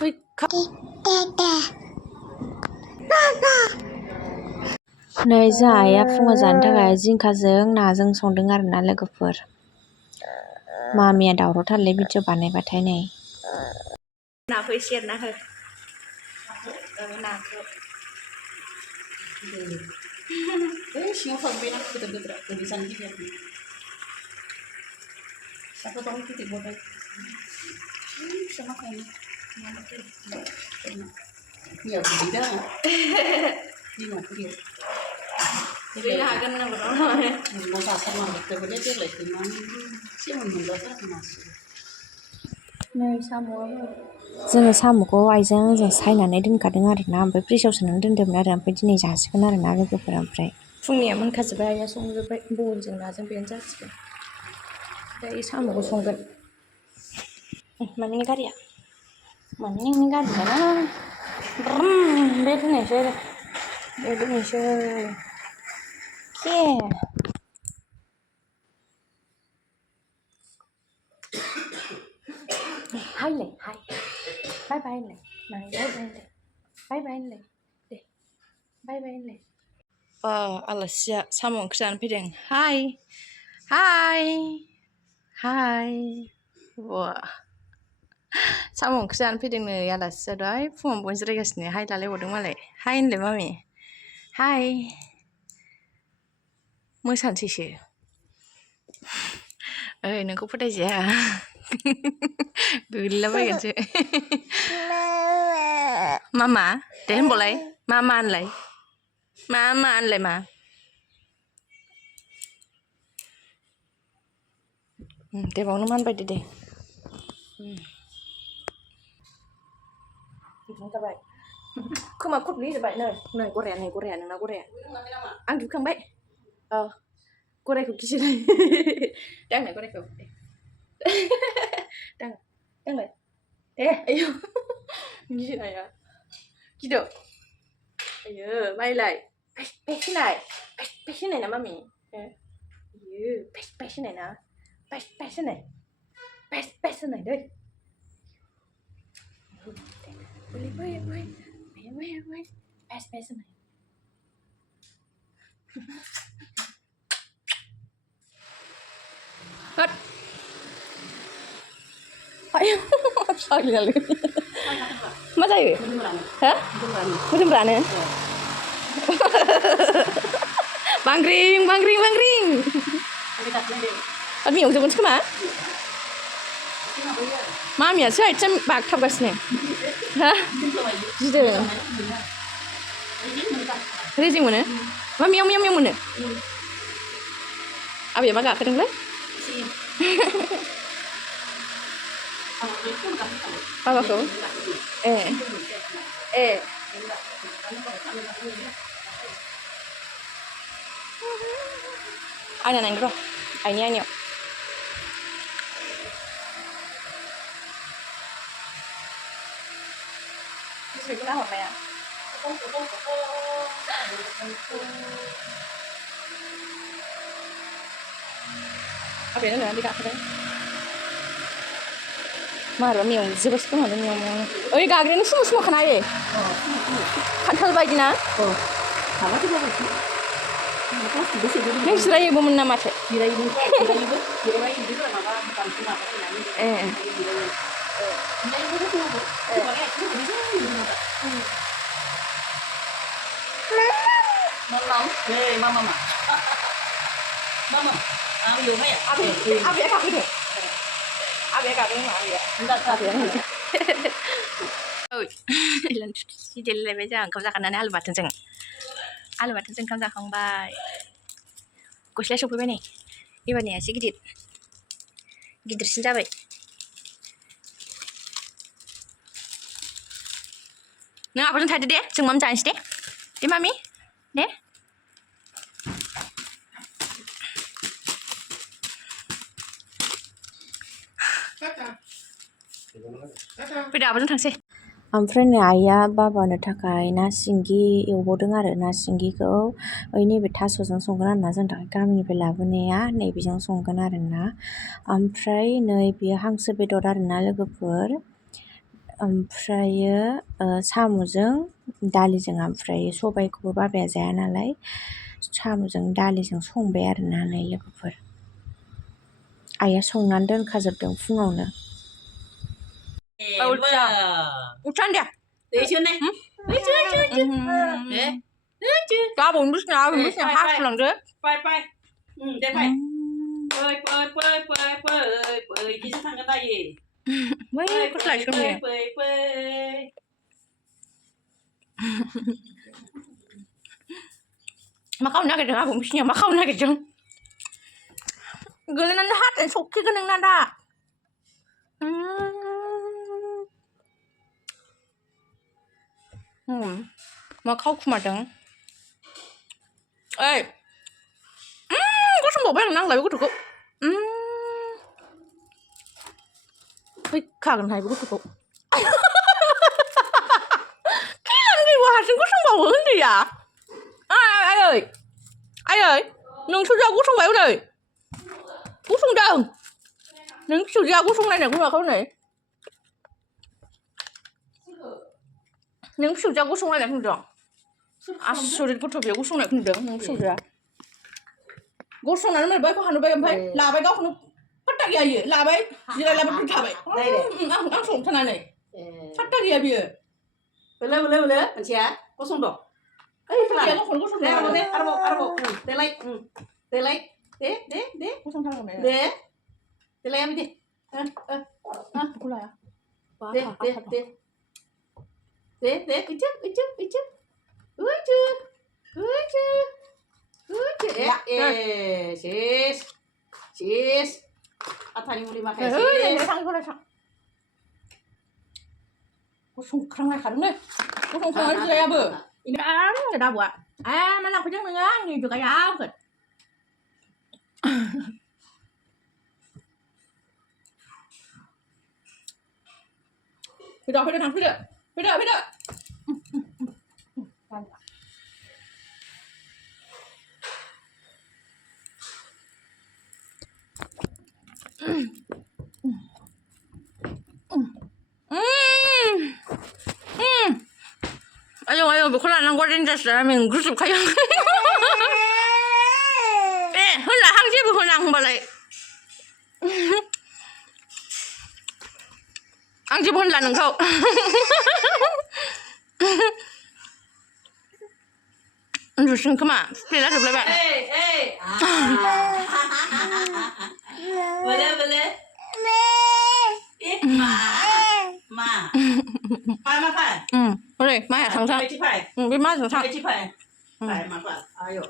नै जाहाया फुङाव जानो थाखाय जिंखाजों नाजों संदों आरोना लोगोफोर। मामिया दावरावथारलै भिडिअ बानायबाथाय नै। नाखौ एसे एरना हो। नाखौ सिङाव थांबायना गिदिर गिदिर गोदै जानो गिदिर फिसाखौ दं गिदिर गबाय फिसा माखायानो मैया गिदिर आङो दिनाव गिदिर गैला हागोन नांगौ ना जाथारनांगौ देग्लाय मा सेमोन मोनजाथाराखै मासे नै साम'आबो जोङो साम'खौ आइजों आंजों सायनानै दोनखादों आरोना ओमफ्राय फ्रिजाव सोनानै दोन्दोंमोन आरो ओमफ्राय दिनै जासिगोन आरोना लोगोफोर। ओमफ्राय फुंनिया मोनखाजोब्बाय आइया संजोब्बाय बलजों नाजों बेनो जासिगोन। दायो साम'खौ संगोन। माने गारिया माने गारिया बे दोननोसै के हायलाय हाय बाय बाय होनलाय माने बाय बाय होनलाय दे बाय बाय होनलाय। आलासिया साम' ओंख्रि जानो फैदों। हाय हाय हाय वा साम' ओंख्रि जानो फैदों नै आलासिया दहाय फुङाव बयबो जिरायगासिनो हाय लालायबावदों मालाय। हाय होनलाय मामि हाय मोसानोसैसो। ओइ नोंखौ फोथायजाया गोलैलाबायगोनसो। मामा दे होनबावलाय मामा होनलाय मामा होनलाय मा दे बावनो मानबायदो दे। जाबाय खोमा खबनै होजोबबाय नै गराया नोंना गराया आं दुखांबाय। गरायखौ गिसिलाय दांनाय गरायखौ दांलाय दे आयौ गिनाया गिद' आयो माइलाय पेस होनाय ना मामि आयो पेस होनाय ना पेस होनाय दै बै पेस होनाय हट आयौ फाग्लियालाय मा जायो हो मोदोम रानो बांग्रिं मेंजोबगोनसो खोमा मामियासो आथिं बागथाबगासिनो हा गिदों रेजें मोनो मा मेव मोनो आबैया मा गाखोदोंलाय बाबाखौ ए आइना नायनो र' आइनियाव गोसोखौ नाहरनाया आबैया नायना बे गाखोदों मारैबा मेवजोबोसो खोमालै मेव ओइ गाग्लिनो सुमु खानो हायो खान्थाल बायदि ना नों जिरायोबोमोन ना माथो ए आबैया गाखोदों देलायलायबाय जोंहा ओंखाम जाखांनानै आलु बाथोनजों ओंखाम जाखांबाय। गस्लाया सफैबाय नै एबारनिया एसे गिदिरसिन जाबाय। नों आब'जों थादो दे जों माम जानोसै दे मामि दे फैदो आब'जों थांसै। ओमफ्राय नै आइया बाबानो थाखाय ना सिंगि एवबावदों आरो ना सिंगिखौ नैबे थास'जों संगोन आरोना जों थाखाय गामिनिफ्राय लाबोनाया नैबेजों संगोन आरोना। ओमफ्राय नै बेयो हांसो बेदर आरोना लोगोफोर ओमफ्रायो साम'जों दालिजों ओमफ्राय सबायखौबो बाबाया जाया नालाय साम'जों दालिजों संबाय आरोना नै लोगोफोर आइया संनानै दोनखाजोबदों फुङावनो 우찬자 내시네. 나뭐 무슨 무슨 하슬랑데 빠이빠이. 응, 내 빠이. 빠이. 기사 상가다 이. 왜 그렇게 하시네 빠이. 막 가운 나게 좀 무슨 막 가운 나게 좀 그는 핫 속히 그는 나다 막 카우쿠마정 에이 có xong bộ bán năng lại có được không ơi khá gần này có được không cái làm gì mà xin có xong bộ hơn gì à ai ơi nâng số ra có xong bộ này có xong đâu nâng số ra có xong này này cũng là không này nâng số ra có xong này không được 아 소리 부터 배우고 손에 근데 너무 소리야 고소나는 말 바이고 하는 바이 바이 라바이 가 하는 파딱이야 얘 라바이 지라 라바이 붙어바이 안 손타나네 파딱이야 비에 볼래 안치야 고송도 에이 그래 너 고소 알아보 네 고소 타는 거네 네 하면 돼 몰라요 네 으쭈 예 시스 아타니 우리 막 해. 네 상소래 상 고소 그런 말 가르네 고소 그런 말 줘야 뭐 이거 안 나 뭐야 아 만나 그냥 그냥 니 juga ya 그래 Bây giờ ayo bukan lang quay trên sa mình cứ chụp khay ê hơn là hăng chứ hơn là không bà lại ăn chứ hơn là đừng không rồi xin come on bây giờ chụp lại bạn boleh 마 팔 그래 마야 상상 응 마야 상상 팔 아유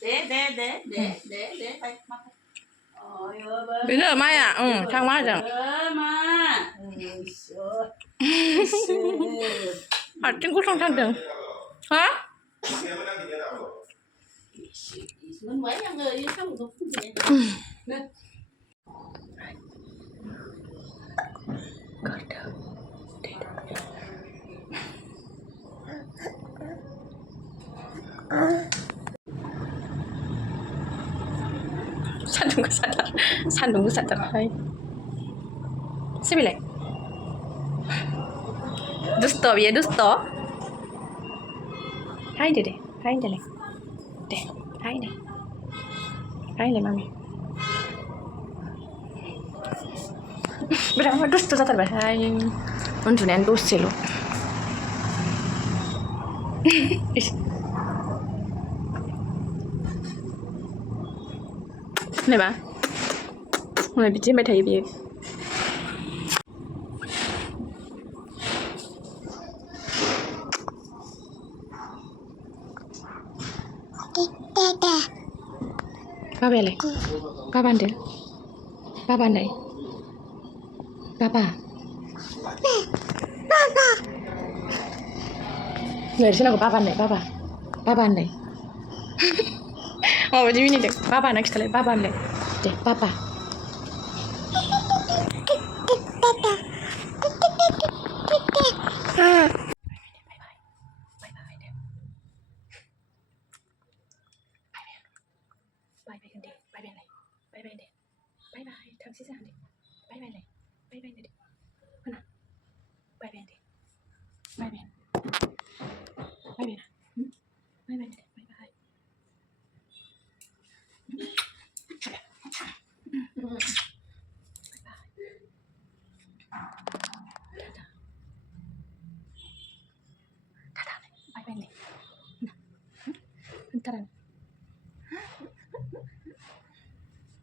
네 bây giờ ma야 응 thằng ma야 ở trên quốc sông thang đường hả mình mấy người không có 산둥구 사다 하이 시빌레 두스터 위에 두스터 하이데레 네 하이레 마미 berapa dus tuh satar bahai unjunan dus selo này bà này bị chết mày thấy bị ba bè này ba ban đấy ba ban này ba người xin nào ba ban này 어, 유인이네. 바바 나 기다려. 바바네. 네, 바바. 바이바이. देरथारा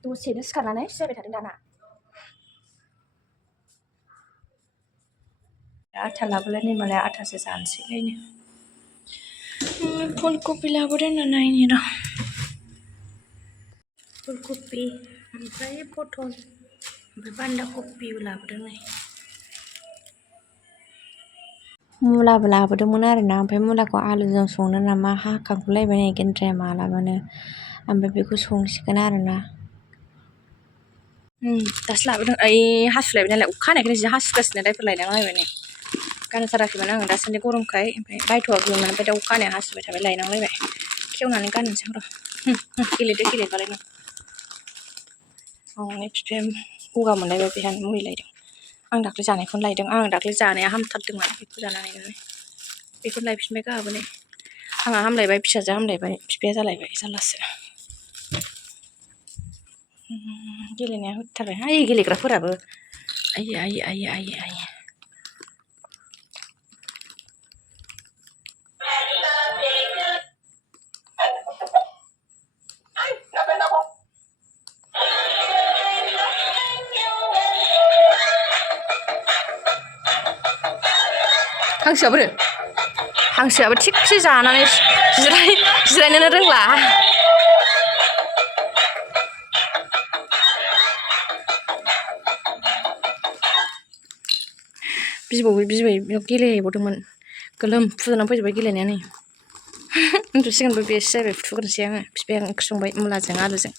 दसेनो सिखारनानै सिजायबाय थादों दाना आथा लाबोलाय मालाय आथासो जानोसैलायनो फुलकबि लाबोदों ना नायनि र' फुलकबि ओमफ्राय पटल ओमफ्राय बान्दा कबिबो लाबोदों नै मुलाबो लाबोदोंमोन आरोना ओमफ्राय मुलाखौ आलुजों संनो नामा हाखांगुलायबाय नै गेन्द्राया मालाबानो ओमफ्राय बेखौ संसिगोन आरोना दासो लाबोदों ओइ हासुलायबाय नालाय अखा हानायखायनो जि हासुगासिनो दायफोर लायनांलायबाय नै गानथाराखैमोन आङो दासान्दि गरमखाय ओमफ्राय बायथ'वाखैमोन ओमफ्राय दा अखा हानाया हासुबाय थाबाय लायनांलायबाय खेवनानै गाननोसै आं र' गेलेदो गेलेबालाय नों माने बिफाया गगा मोनलायबाय बेहा मुलि लायदों आं दाख्लै जानायखौनो लायदों आं दाख्लै जानाया हामथारदोंमोन बेखौ जानानैनो बेखौनो लायफिनबाय गाहाबो नै आंहा हामलायबाय फिसाजोआ हामलायबाय बिफाया जालायबाय जारलासो गेलेनाया होथारबाय हाय गेलेग्राफोराबो आयै आयै आयै आयै आयै हांसोआबो थिगसे जानानै जिरायनोनो रोंला बिबै बेयाव गेलेहैबावदोंमोन गोलोम फुजानानै फैजोब्बाय गेलेनाया नै उन्दुसिगोनबो बेसो जाबाय फुथुग्रोनोसै आङो बिफाया ओंख्रि संबाय मुलाजों आलुजों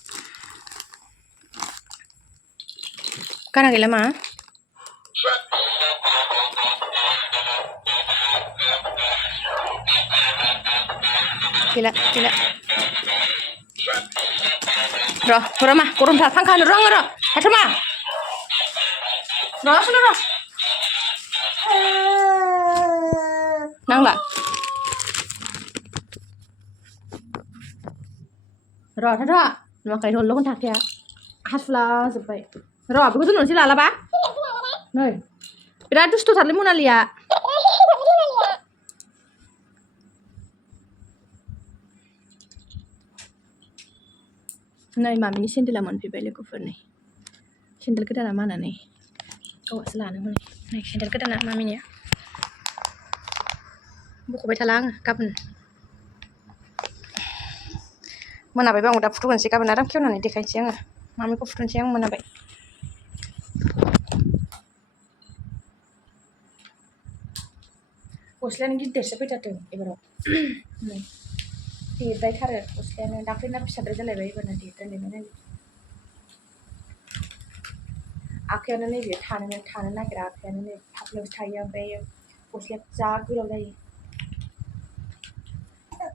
गाना गैला मा गैला र' मा गरमथार फांखा होनो र' आङो र' हाथ'मा र' नांला र' नुवाखै र'ल' थाखाया हासुला जोब्बाय र' बेखौ दोननोसै लालाबा नै बिराद दुस्थ'थारलै मनालिया नै मामिनि सेन्देला मोनफैबाय लोगोफोरनि सेन्देल गोदाना माना नै गावहासो लानोमोन नै सेन्देल गोदाना मामिनिया बख'बाय थाला आङो गाबोन मोनाबायबा आं दा फुथुगोनसै गाबोन आराम खेवनानै देखायनोसै आङो मामिखौ फुथुनोसै आं मोनाबाय गस्लायानो गिदिरसो फैथारदों एबाराव नै देरद्रायथारो गस्लायानो दाख्लैना फिसाद्राय जालायबाय एबारना देरद्रायलायबाय आखायानो नैबे थानो नागिरा आखायानो नै फाफ्लियावसो थायो ओमफ्राय गस्लाया जा गोलाव जायो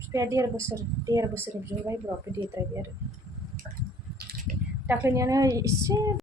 बिफाया 1.5 बोसोरनि बिहरबाय एबाराव देरद्रायबाय आरो दाख्लैनियानो एसे